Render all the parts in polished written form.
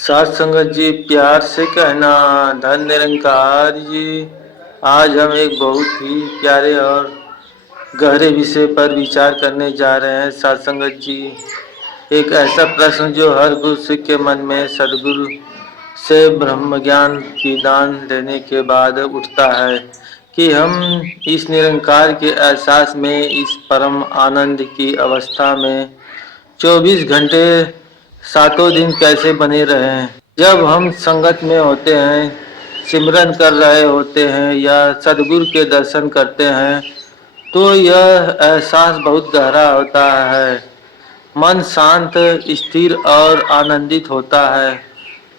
साथ संगत जी, प्यार से कहना धन निरंकार जी। आज हम एक बहुत ही प्यारे और गहरे विषय पर विचार करने जा रहे हैं। साथ संगत जी, एक ऐसा प्रश्न जो हर गुरु सिख के मन में सदगुरु से ब्रह्म ज्ञान की दान देने के बाद उठता है कि हम इस निरंकार के एहसास में, इस परम आनंद की अवस्था में 24 घंटे सातों दिन कैसे बने रहें। जब हम संगत में होते हैं, सिमरन कर रहे होते हैं या सदगुरु के दर्शन करते हैं, तो यह एहसास बहुत गहरा होता है। मन शांत, स्थिर और आनंदित होता है।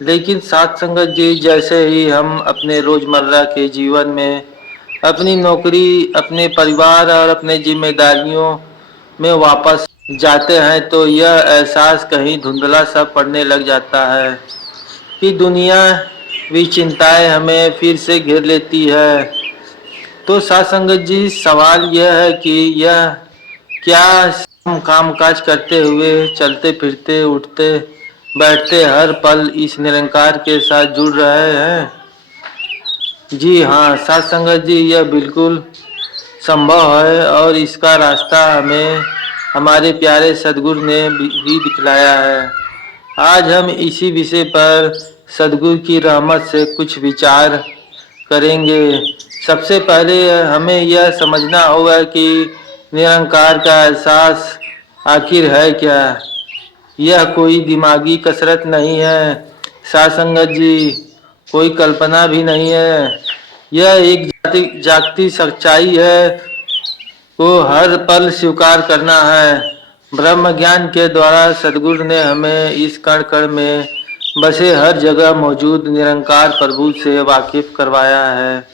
लेकिन साथ संगत जी, जैसे ही हम अपने रोजमर्रा के जीवन में, अपनी नौकरी, अपने परिवार और अपने जिम्मेदारियों में वापस जाते हैं, तो यह एहसास कहीं धुंधला सा पड़ने लग जाता है कि दुनियावी चिंताएं हमें फिर से घेर लेती है। तो साथ संगत जी, सवाल यह है कि यह क्या हम काम काज करते हुए, चलते फिरते, उठते बैठते हर पल इस निरंकार के साथ जुड़ रहे हैं? जी हाँ साथ संगत जी, यह बिल्कुल संभव है और इसका रास्ता हमें हमारे प्यारे सदगुरु ने भी दिखलाया है। आज हम इसी विषय पर सदगुरु की रहमत से कुछ विचार करेंगे। सबसे पहले हमें यह समझना होगा कि निरंकार का एहसास आखिर है क्या। यह कोई दिमागी कसरत नहीं है साथ संगत जी, कोई कल्पना भी नहीं है। यह एक जागती सच्चाई है को हर पल स्वीकार करना है। ब्रह्म ज्ञान के द्वारा सदगुरु ने हमें इस कण कण में बसे हर जगह मौजूद निरंकार प्रभु से वाकिफ करवाया है।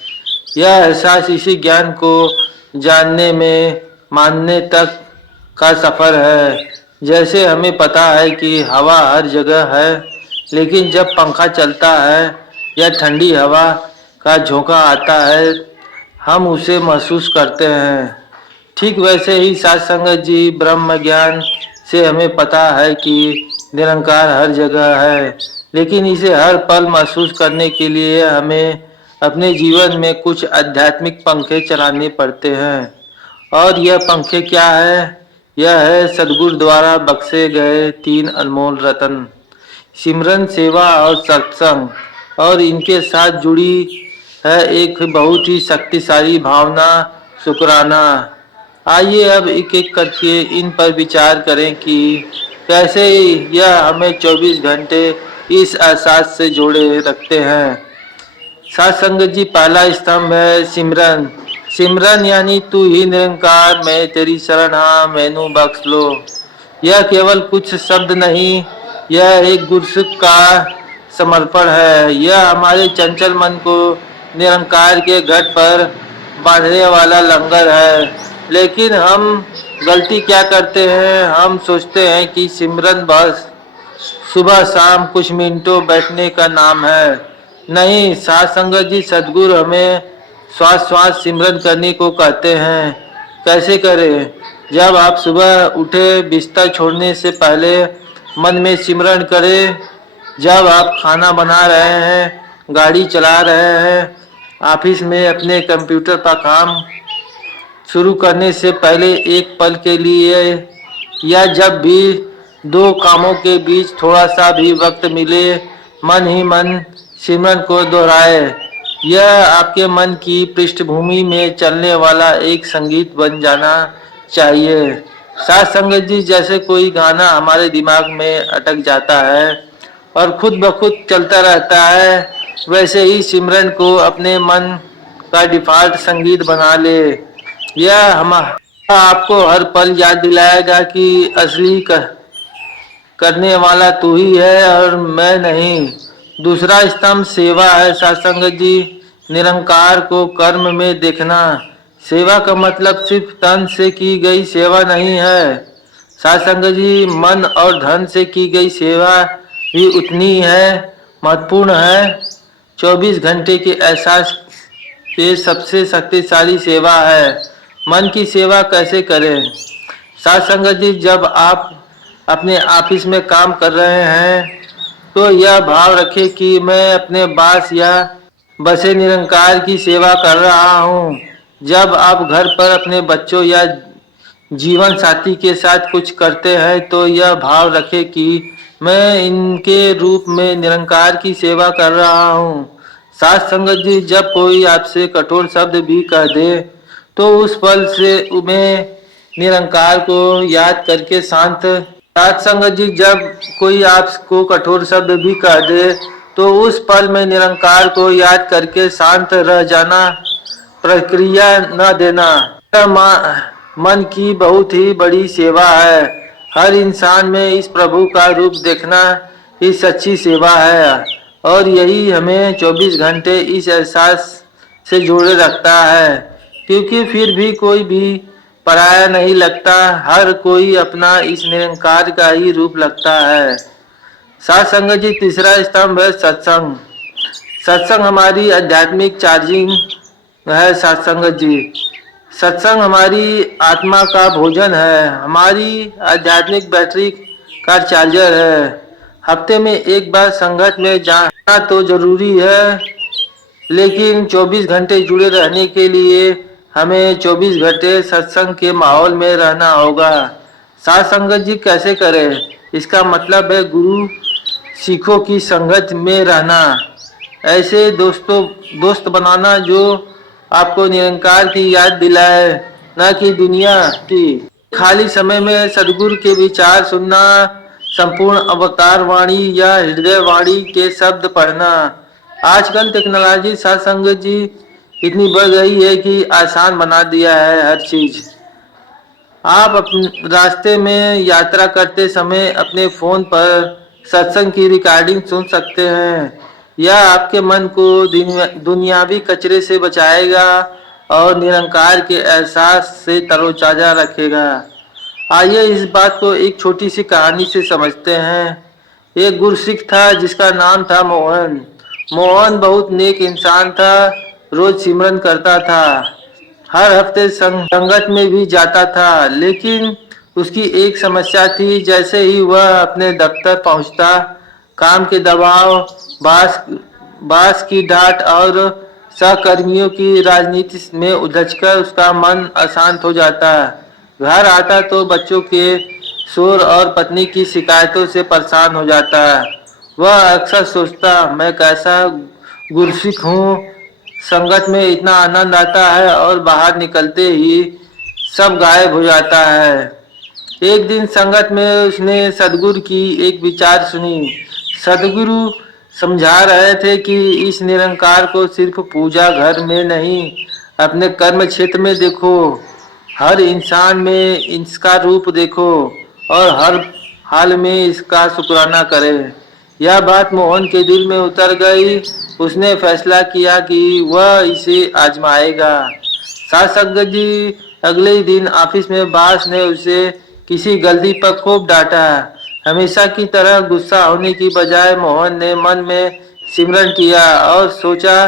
यह एहसास इसी ज्ञान को जानने में, मानने तक का सफर है। जैसे हमें पता है कि हवा हर जगह है, लेकिन जब पंखा चलता है या ठंडी हवा का झोंका आता है, हम उसे महसूस करते हैं। ठीक वैसे ही साथ संगत जी, ब्रह्म ज्ञान से हमें पता है कि निरंकार हर जगह है, लेकिन इसे हर पल महसूस करने के लिए हमें अपने जीवन में कुछ आध्यात्मिक पंखे चलाने पड़ते हैं। और यह पंखे क्या है? यह है सदगुरु द्वारा बख्शे गए 3 अनमोल रतन, सिमरन, सेवा और सत्संग। और इनके साथ जुड़ी है एक बहुत ही शक्तिशाली भावना, शुक्राना। आइए अब एक एक करके इन पर विचार करें कि कैसे यह हमें 24 घंटे इस एहसास से जोड़े रखते हैं। साथ संगत जी, पहला स्तंभ है सिमरन। सिमरन यानी तू ही निरंकार, मैं तेरी शरण, हाँ मैनू बख्श लो। यह केवल कुछ शब्द नहीं, यह एक गुरसिक का समर्पण है। यह हमारे चंचल मन को निरंकार के घट पर बांधने वाला लंगर है। लेकिन हम गलती क्या करते हैं? हम सोचते हैं कि सिमरन बस सुबह शाम कुछ मिनटों बैठने का नाम है। नहीं साथ संगत जी, सदगुरु हमें श्वास श्वास सिमरन करने को कहते हैं। कैसे करें? जब आप सुबह उठे, बिस्तर छोड़ने से पहले मन में सिमरन करें। जब आप खाना बना रहे हैं, गाड़ी चला रहे हैं, ऑफिस में अपने कंप्यूटर पर काम शुरू करने से पहले एक पल के लिए, या जब भी दो कामों के बीच थोड़ा सा भी वक्त मिले, मन ही मन सिमरन को दोहराए। यह आपके मन की पृष्ठभूमि में चलने वाला एक संगीत बन जाना चाहिए। साथ संगत जी, जैसे कोई गाना हमारे दिमाग में अटक जाता है और खुद ब खुद चलता रहता है, वैसे ही सिमरन को अपने मन का डिफॉल्ट संगीत बना ले। यह हम आपको हर पल याद दिलाएगा कि असली करने वाला तू ही है और मैं नहीं। दूसरा स्तंभ सेवा है साथ संगत जी, निरंकार को कर्म में देखना। सेवा का मतलब सिर्फ तन से की गई सेवा नहीं है साथ संगत जी, मन और धन से की गई सेवा भी उतनी है महत्वपूर्ण है। 24 घंटे के एहसास ये सबसे शक्तिशाली सेवा है। मन की सेवा कैसे करें? साथ संगत जी, जब आप अपने ऑफिस में काम कर रहे हैं तो यह भाव रखें कि मैं अपने बास या बसे निरंकार की सेवा कर रहा हूँ। जब आप घर पर अपने बच्चों या जीवन साथी के साथ कुछ करते हैं तो यह भाव रखें कि मैं इनके रूप में निरंकार की सेवा कर रहा हूँ। साथ संगत जी, जब कोई आपसे कठोर शब्द भी कह दे तो उस पल से मैं निरंकार को याद करके शांत। साथ संगत जी, जब कोई आपको कठोर शब्द भी कह दे तो उस पल में निरंकार को याद करके शांत रह जाना, प्रक्रिया न देना। यह मन की बहुत ही बड़ी सेवा है। हर इंसान में इस प्रभु का रूप देखना ही सच्ची सेवा है और यही हमें 24 घंटे इस एहसास से जोड़े रखता है, क्योंकि फिर भी कोई भी पराया नहीं लगता, हर कोई अपना इस निरंकार का ही रूप लगता है। साथ संगत जी, तीसरा स्तंभ है सत्संग। सत्संग हमारी आध्यात्मिक चार्जिंग है। साथ संगत जी, सत्संग हमारी आत्मा का भोजन है, हमारी आध्यात्मिक बैटरी का चार्जर है। हफ्ते में एक बार संगत में जाना तो जरूरी है, लेकिन 24 घंटे जुड़े रहने के लिए हमें 24 घंटे सत्संग के माहौल में रहना होगा। साथ संगत जी कैसे करें? इसका मतलब है गुरु सिखों की संगत में रहना, ऐसे दोस्त बनाना जो आपको निरंकार की याद दिलाए, न कि दुनिया की। खाली समय में सदगुरु के विचार सुनना, संपूर्ण अवतार वाणी या हृदय वाणी के शब्द पढ़ना। आजकल टेक्नोलॉजी साथ संगत जी इतनी बढ़ गई है कि आसान बना दिया है हर चीज। आप अपने रास्ते में यात्रा करते समय अपने फोन पर सत्संग की रिकॉर्डिंग सुन सकते हैं। यह आपके मन को दुनियावी कचरे से बचाएगा और निरंकार के एहसास से तरोताजा रखेगा। आइए इस बात को एक छोटी सी कहानी से समझते हैं। एक गुरसिख था जिसका नाम था मोहन। मोहन बहुत नेक इंसान था, रोज सिमरन करता था, हर हफ्ते संगत में भी जाता था, लेकिन उसकी एक समस्या थी। जैसे ही वह अपने दफ्तर पहुंचता, काम के दबाव, बास की डांट और सहकर्मियों की राजनीति में उलझकर उसका मन अशांत हो जाता। घर आता तो बच्चों के शोर और पत्नी की शिकायतों से परेशान हो जाता। वह अक्सर सोचता, मैं कैसा गुरसिख हूँ, संगत में इतना आनंद आता है और बाहर निकलते ही सब गायब हो जाता है। एक दिन संगत में उसने सदगुरु की एक विचार सुनी। सदगुरु समझा रहे थे कि इस निरंकार को सिर्फ पूजा घर में नहीं, अपने कर्म क्षेत्र में देखो, हर इंसान में इसका रूप देखो और हर हाल में इसका शुक्राना करें। यह बात मोहन के दिल में उतर गई। उसने फैसला किया कि वह इसे आजमाएगा। साथ संगत जी, अगले ही दिन ऑफिस में बास ने उसे किसी गलती पर खूब डांटा। हमेशा की तरह गुस्सा होने की बजाय मोहन ने मन में सिमरन किया और सोचा,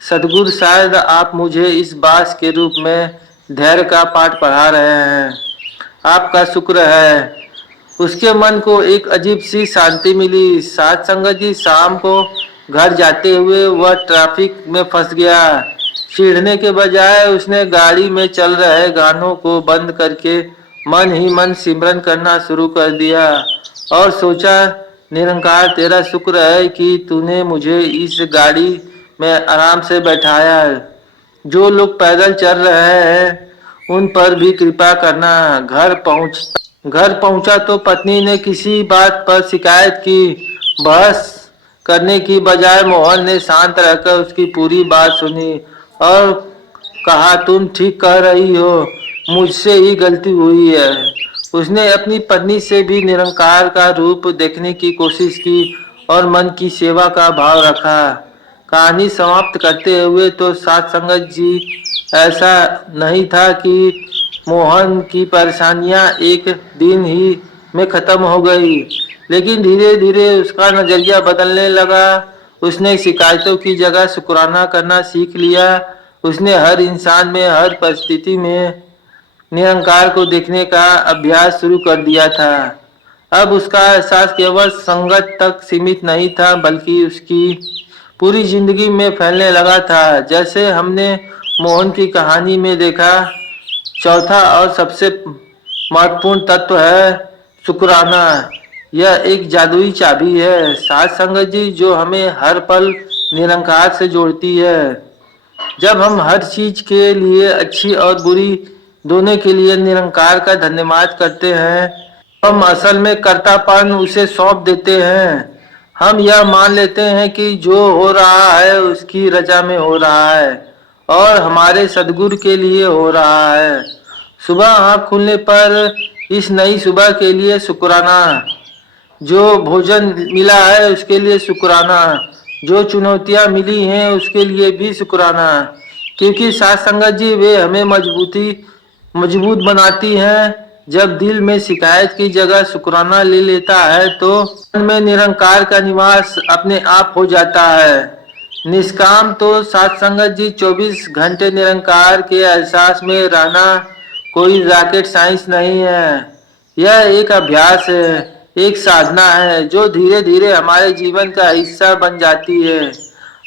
सदगुरु शायद आप मुझे इस बास के रूप में धैर्य का पाठ पढ़ा रहे हैं, आपका शुक्र है। उसके मन को एक अजीब सी शांति मिली। साथ संगत जी, शाम को घर जाते हुए वह ट्रैफिक में फंस गया। चिढ़ने के बजाय उसने गाड़ी में चल रहे गानों को बंद करके मन ही मन सिमरन करना शुरू कर दिया और सोचा, निरंकार तेरा शुक्र है कि तूने मुझे इस गाड़ी में आराम से बैठाया। जो लोग पैदल चल रहे हैं उन पर भी कृपा करना। घर पहुंचा तो पत्नी ने किसी बात पर शिकायत की। बहस करने की बजाय मोहन ने शांत रहकर उसकी पूरी बात सुनी और कहा, तुम ठीक कह रही हो, मुझसे ही गलती हुई है। उसने अपनी पत्नी से भी निरंकार का रूप देखने की कोशिश की और मन की सेवा का भाव रखा। कहानी समाप्त करते हुए तो साथ संगत जी, ऐसा नहीं था कि मोहन की परेशानियां एक दिन ही में खत्म हो गई, लेकिन धीरे धीरे उसका नजरिया बदलने लगा। उसने शिकायतों की जगह शुक्राना करना सीख लिया। उसने हर इंसान में, हर परिस्थिति में निरंकार को देखने का अभ्यास शुरू कर दिया था। अब उसका एहसास केवल संगत तक सीमित नहीं था, बल्कि उसकी पूरी जिंदगी में फैलने लगा था। जैसे हमने मोहन की कहानी में देखा, चौथा और सबसे महत्वपूर्ण तत्व है शुक्राना। यह एक जादुई चाबी है साध संगत जी, जो हमें हर पल निरंकार से जोड़ती है। जब हम हर चीज के लिए, अच्छी और बुरी दोनों के लिए, निरंकार का धन्यवाद करते हैं, हम असल में कर्तापन उसे सौंप देते हैं। हम यह मान लेते हैं कि जो हो रहा है उसकी रजा में हो रहा है और हमारे सद्गुरु के लिए हो रहा है। सुबह आँख खुलने पर इस नई सुबह के लिए शुक्राना, जो भोजन मिला है उसके लिए शुक्राना, जो चुनौतियां मिली हैं उसके लिए भी शुक्राना। क्योंकि साथ संगत जी वे हमें मजबूत बनाती हैं। जब दिल में शिकायत की जगह शुक्राना ले लेता है तो मन में निरंकार का निवास अपने आप हो जाता है। निष्काम तो साथ संगत जी 24 घंटे निरंकार के एहसास में रहना कोई रॉकेट साइंस नहीं है। यह एक अभ्यास है, एक साधना है जो धीरे धीरे हमारे जीवन का हिस्सा बन जाती है।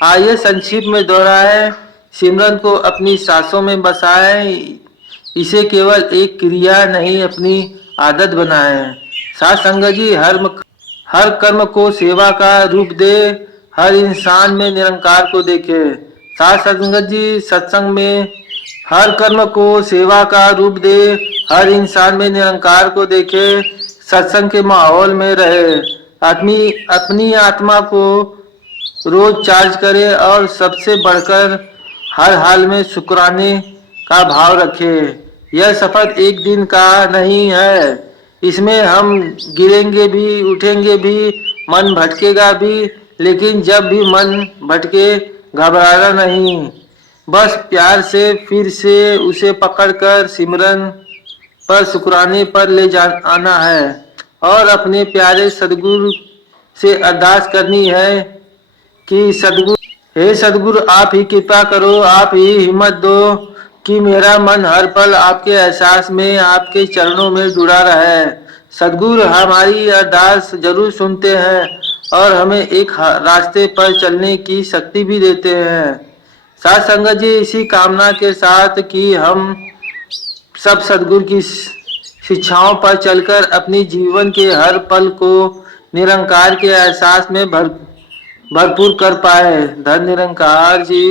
आइए संक्षिप्त में दोहराएं, सिमरन को अपनी सांसों में बसाएं, इसे केवल एक क्रिया नहीं अपनी आदत बनाएं। साथ संगत जी हर कर्म को सेवा का रूप दे, हर इंसान में निरंकार को देखे। साथ संगत जी सत्संग में हर कर्म को सेवा का रूप दे, हर इंसान में निरंकार को देखे, सत्संग के माहौल में रहे, अपनी आत्मा को रोज चार्ज करे और सबसे बढ़कर हर हाल में शुक्राने का भाव रखे। यह सफर एक दिन का नहीं है, इसमें हम गिरेंगे भी, उठेंगे भी, मन भटकेगा भी, लेकिन जब भी मन भटके घबराना नहीं, बस प्यार से फिर से उसे पकड़कर सिमरन पर, शुक्राने पर ले जा आना है और अपने प्यारे सदगुरु से अरदास करनी है कि सदगुरु, हे सदगुरु, आप ही कृपा करो, आप ही हिम्मत दो कि मेरा मन हर पल आपके एहसास में, आपके चरणों में जुड़ा रहे। सदगुरु हमारी अरदास जरूर सुनते हैं और हमें एक रास्ते पर चलने की शक्ति भी देते हैं। साथ संगत जी इसी कामना के साथ कि हम सब सदगुरु की शिक्षाओं पर चलकर अपनी जीवन के हर पल को निरंकार के एहसास में भरपूर कर पाए। धन निरंकार जी।